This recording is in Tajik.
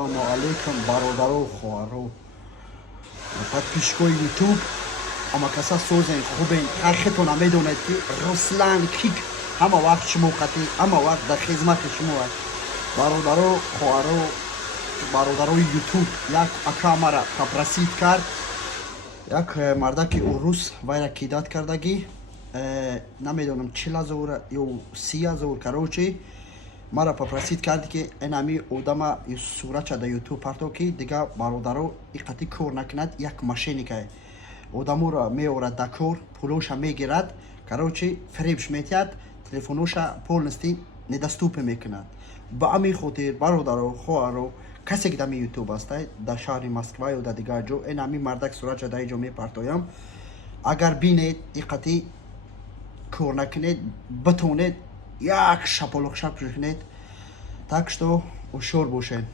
Assalomu alaykum barodaru khoaro. Подписчикои YouTube. Амакаса созен хубен тархитона медонед ки Руслан Кик ҳама вақт шумоқати ҳама вақт дар хизмати шумо аст. Бародару хоҳаро бародарои YouTube як ака мара попросид кард. Як мардаки урус вайра кидат кардаги намедонам 40,000 ё 30,000 короче мара попросид кард ки энами одама сурача да YouTube парто ки дига бародаро иқати кор накунад як машиника одамуро меорад да кор пулоша мегирад короче фребш метиад телефоноша полностью недоступен мекунад ба ами хотир бародаро хоҳаро касе ки дами YouTube аст да шаҳри Москва ё да дигар ҷо энами мардак сурача да иҷо мепартоям агар бинед иқати кор накунед битонед як шаполоқ шап кунед так что ҳушёр бошед.